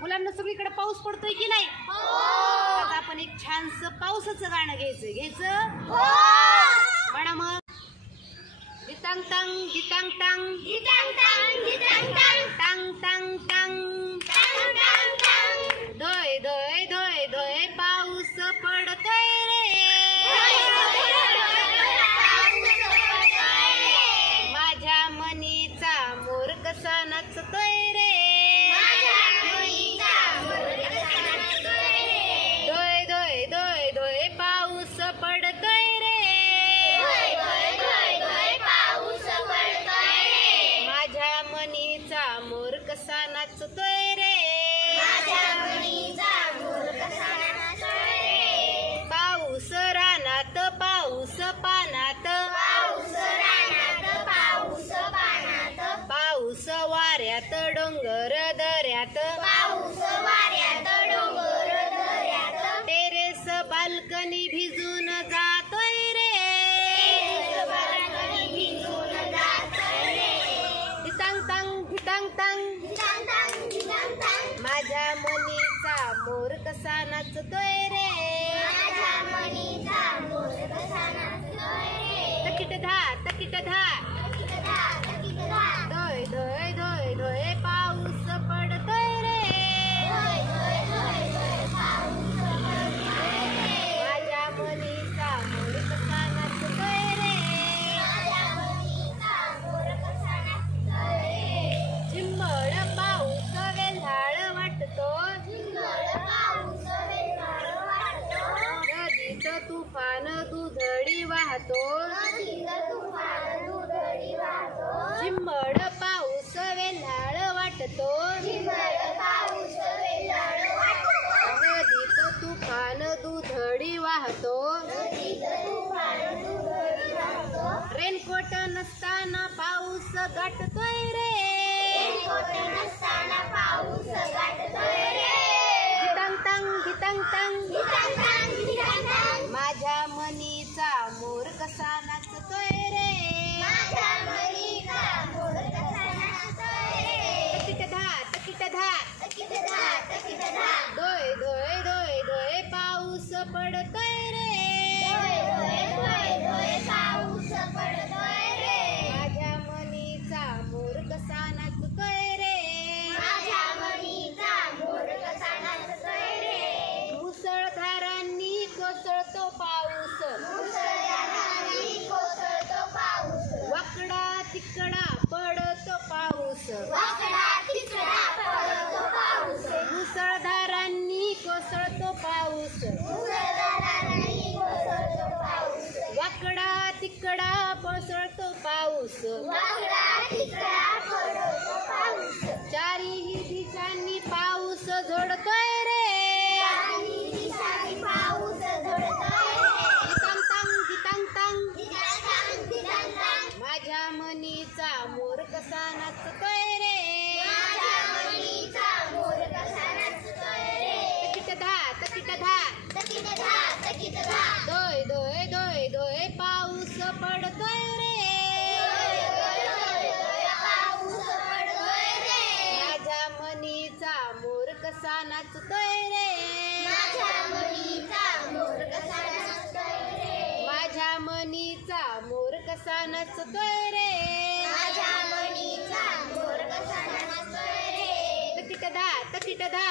मुलांना सगळीकडे पाऊस पडतोय की नाही? आता आपण एक छानसं पावसाचं गाणं घ्यायचं म्हणा मग. जितांग तांग जितांग तांग जितांग तांग जितांग तांग तांग तांग तांग धोय धोय धोय धोय पाऊस पडतोय रे. माझ्या मनीचा मोर कसा नाचतोय रे. धोय धोय धोय धोय पाऊस पडतोय रे. माझ्या मनीचा मोर कसा नाचतोय रे. पाऊस रानात पाऊस पानात पाऊस वाऱ्यात डोंगर दऱ्यात टेरेस बाल्कनी भिजून जातोय रे. धितांग तांग धितांग तांग माझ्या मनीचा मोर कसा नाचतोय रे. तकिट धा तकिट धा धोय धोय धोय धोय पाऊस पडतोय रे. माझ्या मनीचा मोर कसा नाचतोय रे. झिम्मळ पाऊस वेल्हाळ वाटतो. नदीत तुफान दुधडी वाहतो. झिम्मळ पाऊस वेल्हाळ वाटतो. नदीत तुफान दुधडी वाहतो. रेनकोट नसताना पाऊस गाठतोय रे. धितांग तांग धितांग तांग माझ्या मनीचा मोर कसा नाचतोय रे. तकिट धा तकिट धा धोय धोय धोय धोय पाऊस पडतोय रे. माझ्या मनीचा मोर कसा नाचतोय रे. मुसळधारांनी कोसळतो पाऊस. वाकडा तिकडा पडतो पाऊस. मुसळधारांनी कोसळतो पाऊस. वाकडा तिकडा कोसळतो पाऊस. चारीही दिशांनी पाऊस झोडतोय रे. धितांग तांग माझ्या मनीचा मोर कसा नाचतोय रे. तकिट धा तकिट धा धोय धोय धोय धोय पाऊस पडतोय रे. माझ्या मनीचा मोर कसा नाचतोय रे. माझ्या मनीचा मोर कसा नाचतोय रे. तकिट धा